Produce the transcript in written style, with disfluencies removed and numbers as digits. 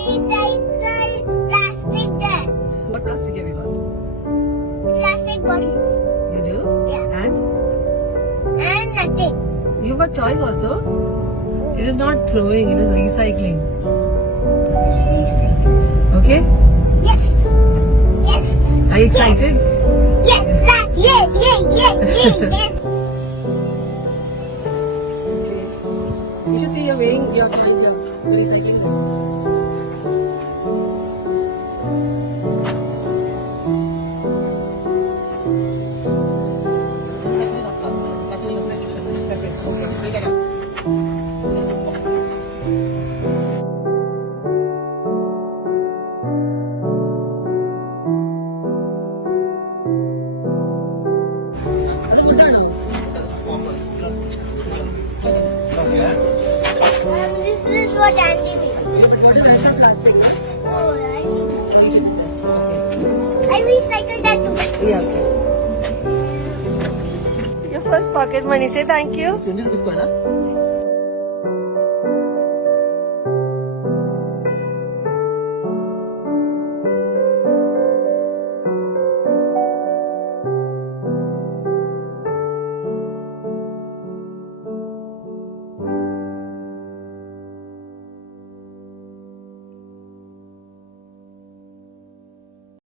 recycle plastic there. What plastic have you got? Plastic bottles. You do? Yeah. And And nothing. you've got toys also? It is not throwing, it is recycling. Okay? Yes. Yes. Are you excited? Yes. Yes. Yes. Okay. You should see you're wearing your toys here. You're recycling this. അത് കൊടുത്താണോ? This is what Andy made. What is extra plastic? Oh, right. Okay. I recycled that too. Yeah. Your first pocket money. Say thank you. 20 rupees coin, huh?